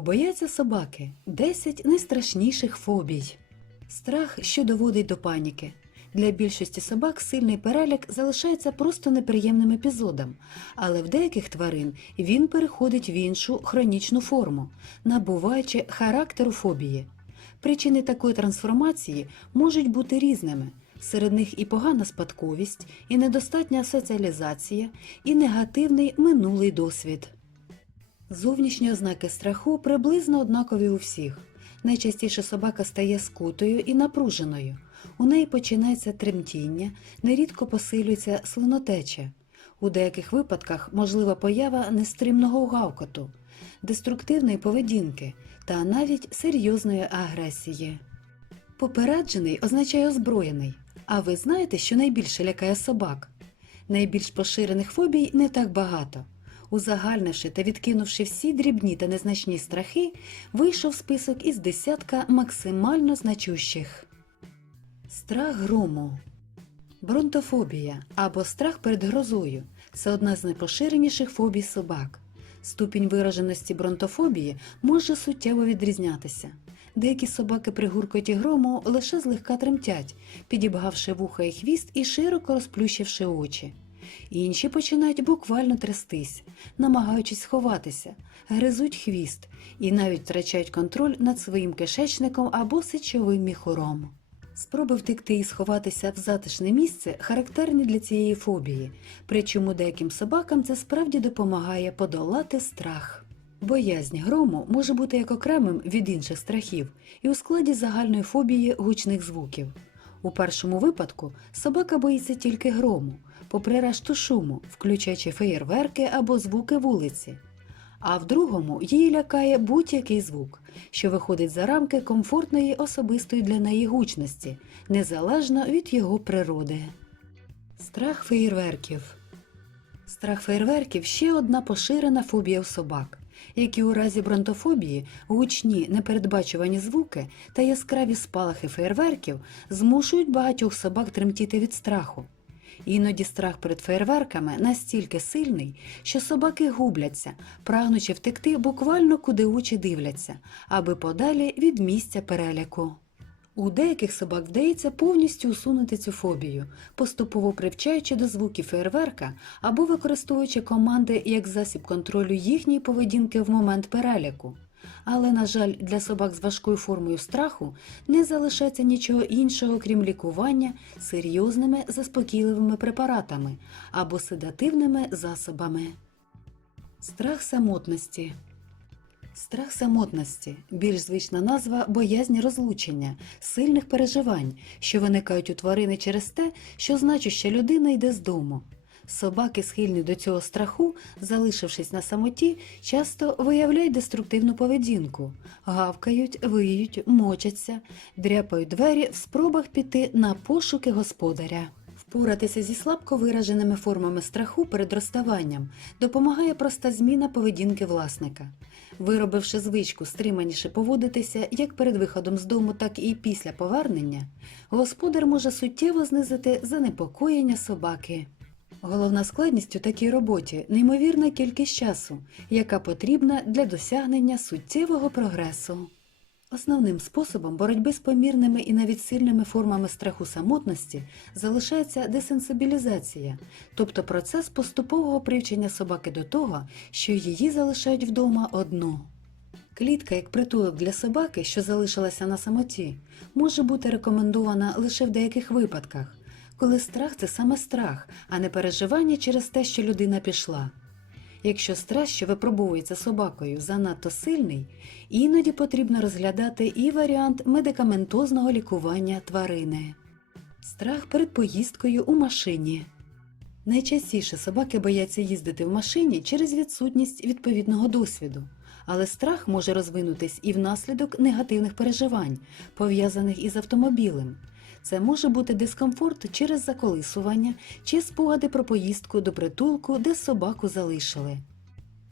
Бояться собаки? 10 найстрашніших фобій. Страх, що доводить до паніки. Для більшості собак сильний переляк залишається просто неприємним епізодом, але в деяких тварин він переходить в іншу хронічну форму, набуваючи характеру фобії. Причини такої трансформації можуть бути різними. Серед них і погана спадковість, і недостатня соціалізація, і негативний минулий досвід. Зовнішні ознаки страху приблизно однакові у всіх. Найчастіше собака стає скутою і напруженою. У неї починається тремтіння, нерідко посилюється слинотеча. У деяких випадках можлива поява нестримного гавкоту, деструктивної поведінки та навіть серйозної агресії. Попереджений означає озброєний. А ви знаєте, що найбільше лякає собак? Найбільш поширених фобій не так багато. Узагальнивши та відкинувши всі дрібні та незначні страхи, вийшов список із десятка максимально значущих. Страх грому. Бронтофобія або страх перед грозою це одна з найпоширеніших фобій собак. Ступінь вираженості бронтофобії може суттєво відрізнятися. Деякі собаки при гуркоті грому лише злегка тремтять, підібгавши вуха і хвіст і широко розплющивши очі. Інші починають буквально трястись, намагаючись сховатися, гризуть хвіст і навіть втрачають контроль над своїм кишечником або сечовим міхуром. Спроби втекти і сховатися в затишне місце характерні для цієї фобії, причому деяким собакам це справді допомагає подолати страх. Боязнь грому може бути як окремим від інших страхів і у складі загальної фобії гучних звуків. У першому випадку собака боїться тільки грому, попри решту шуму, включаючи феєрверки або звуки вулиці. А в другому її лякає будь-який звук, що виходить за рамки комфортної особистої для неї гучності, незалежно від його природи. Страх феєрверків Страх феєрверків ще одна поширена фобія у собак, які у разі бронтофобії гучні непередбачувані звуки та яскраві спалахи феєрверків змушують багатьох собак тремтіти від страху. Іноді страх перед феєрверками настільки сильний, що собаки губляться, прагнучи втекти буквально куди очі дивляться, аби подалі від місця переляку. У деяких собак вдається повністю усунути цю фобію, поступово привчаючи до звуків фейерверка або використовуючи команди як засіб контролю їхньої поведінки в момент переляку. Але, на жаль, для собак з важкою формою страху не залишається нічого іншого, крім лікування серйозними заспокійливими препаратами або седативними засобами. Страх самотності Страх самотності більш звична назва боязнь розлучення, сильних переживань, що виникають у тварини через те, що значуща людина йде з дому. Собаки, схильні до цього страху, залишившись на самоті, часто виявляють деструктивну поведінку, гавкають, виють, мочаться, дряпають двері в спробах піти на пошуки господаря. Впоратися зі слабко вираженими формами страху перед розставанням допомагає проста зміна поведінки власника. Виробивши звичку стриманіше поводитися як перед виходом з дому, так і після повернення, господар може суттєво знизити занепокоєння собаки. Головна складність у такій роботі неймовірна кількість часу, яка потрібна для досягнення суттєвого прогресу. Основним способом боротьби з помірними і навіть сильними формами страху самотності залишається десенсибілізація, тобто процес поступового привчення собаки до того, що її залишають вдома одну. Клітка як притулок для собаки, що залишилася на самоті, може бути рекомендована лише в деяких випадках, коли страх це саме страх, а не переживання через те, що людина пішла. Якщо стрес, що випробовується собакою, занадто сильний, іноді потрібно розглядати і варіант медикаментозного лікування тварини. Страх перед поїздкою у машині. Найчастіше собаки бояться їздити в машині через відсутність відповідного досвіду, але страх може розвинутись і внаслідок негативних переживань, пов'язаних із автомобілем. Це може бути дискомфорт через заколисування чи спогади про поїздку до притулку, де собаку залишили.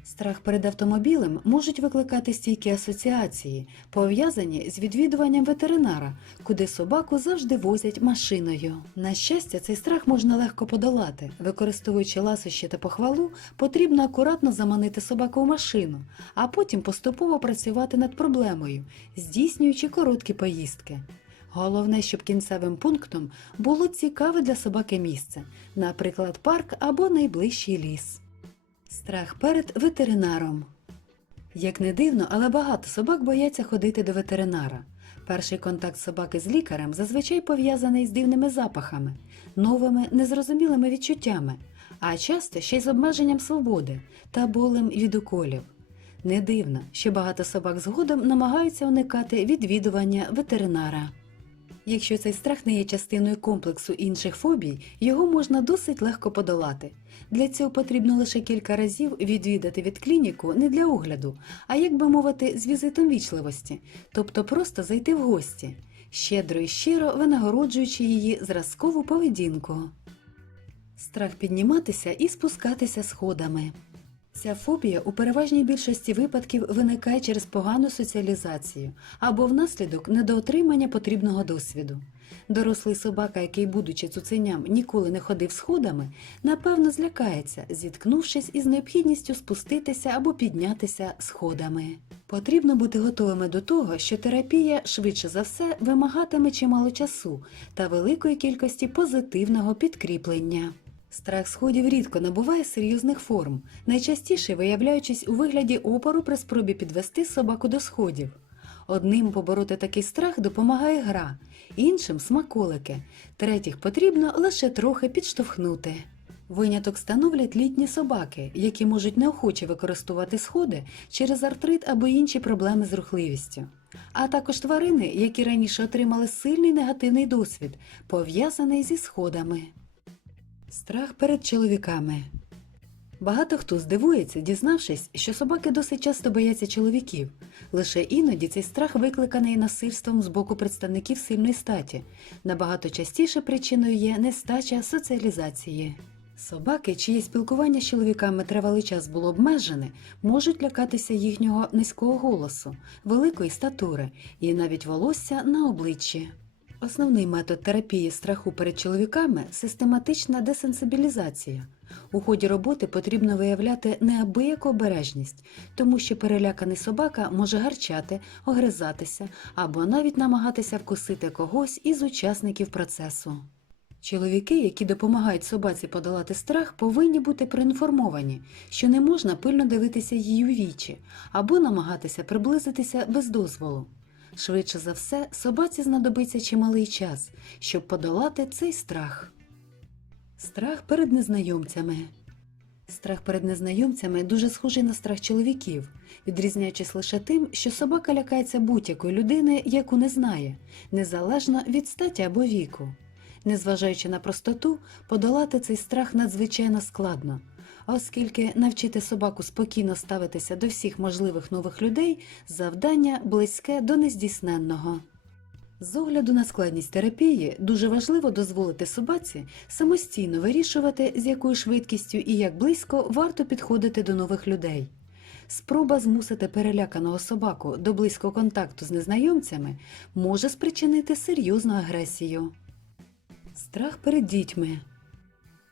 Страх перед автомобілем можуть викликати стійкі асоціації, пов'язані з відвідуванням ветеринара, куди собаку завжди возять машиною. На щастя, цей страх можна легко подолати. Використовуючи ласощі та похвалу, потрібно акуратно заманити собаку в машину, а потім поступово працювати над проблемою, здійснюючи короткі поїздки. Головне, щоб кінцевим пунктом було цікаве для собаки місце, наприклад, парк або найближчий ліс. Страх перед ветеринаром. Як не дивно, але багато собак бояться ходити до ветеринара. Перший контакт собаки з лікарем зазвичай пов'язаний з дивними запахами, новими незрозумілими відчуттями, а часто ще й з обмеженням свободи та болем від уколів. Не дивно, що багато собак згодом намагаються уникати відвідування ветеринара. Якщо цей страх не є частиною комплексу інших фобій, його можна досить легко подолати. Для цього потрібно лише кілька разів відвідати відклініку не для огляду, а як би мовити, з візитом вічливості, тобто просто зайти в гості, щедро і щиро винагороджуючи її зразкову поведінку. Страх підніматися і спускатися сходами. Ця фобія у переважній більшості випадків виникає через погану соціалізацію або внаслідок недоотримання потрібного досвіду. Дорослий собака, який, будучи цуценям, ніколи не ходив сходами, напевно злякається, зіткнувшись із необхідністю спуститися або піднятися сходами. Потрібно бути готовими до того, що терапія швидше за все вимагатиме чимало часу та великої кількості позитивного підкріплення. Страх сходів рідко набуває серйозних форм, найчастіше виявляючись у вигляді опору при спробі підвести собаку до сходів. Одним побороти такий страх допомагає гра, іншим смаколики, третіх потрібно лише трохи підштовхнути. Виняток становлять літні собаки, які можуть неохоче використовувати сходи через артрит або інші проблеми з рухливістю, а також тварини, які раніше отримали сильний негативний досвід, пов'язаний зі сходами. Страх перед чоловіками. Багато хто здивується, дізнавшись, що собаки досить часто бояться чоловіків. Лише іноді цей страх викликаний насильством з боку представників сильної статі. Набагато частіше причиною є нестача соціалізації. Собаки, чиє спілкування з чоловіками тривалий час було обмежене, можуть лякатися їхнього низького голосу, великої статури і навіть волосся на обличчі. Основний метод терапії страху перед чоловіками систематична десенсибілізація. У ході роботи потрібно виявляти неабияку обережність, тому що переляканий собака може гарчати, огризатися або навіть намагатися вкусити когось із учасників процесу. Чоловіки, які допомагають собаці подолати страх, повинні бути проінформовані, що не можна пильно дивитися її у вічі або намагатися приблизитися без дозволу. Швидше за все, собаці знадобиться чималий час, щоб подолати цей страх. Страх перед незнайомцями. Страх перед незнайомцями дуже схожий на страх чоловіків, відрізняючись лише тим, що собака лякається будь-якої людини, яку не знає, незалежно від статі або віку. Незважаючи на простоту, подолати цей страх надзвичайно складно, оскільки навчити собаку спокійно ставитися до всіх можливих нових людей завдання близьке до нездійсненного. З огляду на складність терапії дуже важливо дозволити собаці самостійно вирішувати, з якою швидкістю і як близько варто підходити до нових людей. Спроба змусити переляканого собаку до близького контакту з незнайомцями може спричинити серйозну агресію. Страх перед дітьми.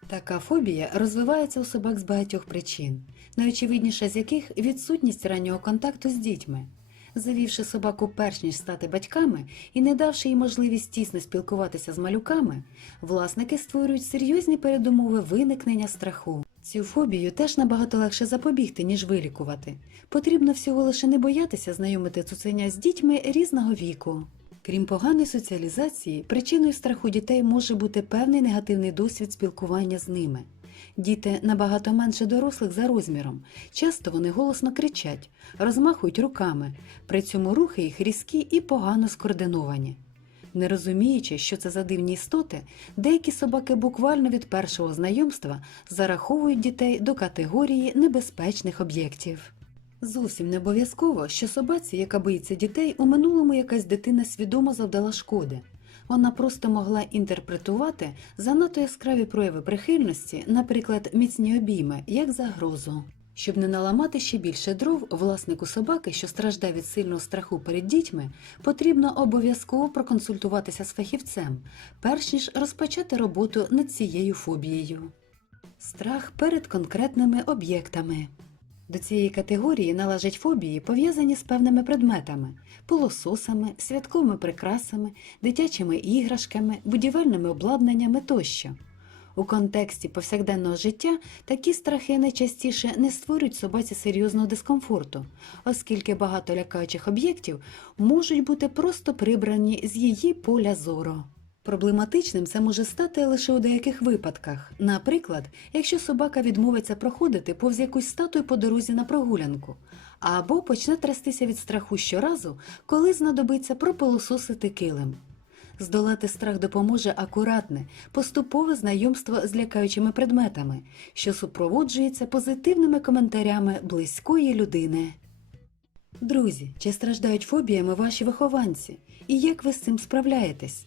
Така фобія розвивається у собак з багатьох причин, найочевидніша з яких відсутність раннього контакту з дітьми. Завівши собаку перш ніж стати батьками і не давши їй можливість тісно спілкуватися з малюками, власники створюють серйозні передумови виникнення страху. Цю фобію теж набагато легше запобігти, ніж вилікувати. Потрібно всього лише не боятися знайомити цуценя з дітьми різного віку. Крім поганої соціалізації, причиною страху дітей може бути певний негативний досвід спілкування з ними. Діти набагато менше дорослих за розміром. Часто вони голосно кричать, розмахують руками, при цьому рухи їх різкі і погано скоординовані. Не розуміючи, що це за дивні істоти, деякі собаки буквально від першого знайомства зараховують дітей до категорії небезпечних об'єктів. Зовсім не обов'язково, що собаці, яка боїться дітей, у минулому якась дитина свідомо завдала шкоди. Вона просто могла інтерпретувати занадто яскраві прояви прихильності, наприклад, міцні обійми, як загрозу. Щоб не наламати ще більше дров, власнику собаки, що страждає від сильного страху перед дітьми, потрібно обов'язково проконсультуватися з фахівцем, перш ніж розпочати роботу над цією фобією. Страх перед конкретними об'єктами. До цієї категорії належать фобії, пов'язані з певними предметами, пилососами, святковими прикрасами, дитячими іграшками, будівельними обладнаннями тощо. У контексті повсякденного життя такі страхи найчастіше не створюють собаці серйозного дискомфорту, оскільки багато лякаючих об'єктів можуть бути просто прибрані з її поля зору. Проблематичним це може стати лише у деяких випадках. Наприклад, якщо собака відмовиться проходити повз якусь статую по дорозі на прогулянку, або почне трястися від страху щоразу, коли знадобиться пропилососити килим. Здолати страх допоможе акуратне, поступове знайомство з лякаючими предметами, що супроводжується позитивними коментарями близької людини. Друзі, чи страждають фобіями ваші вихованці? І як ви з цим справляєтесь?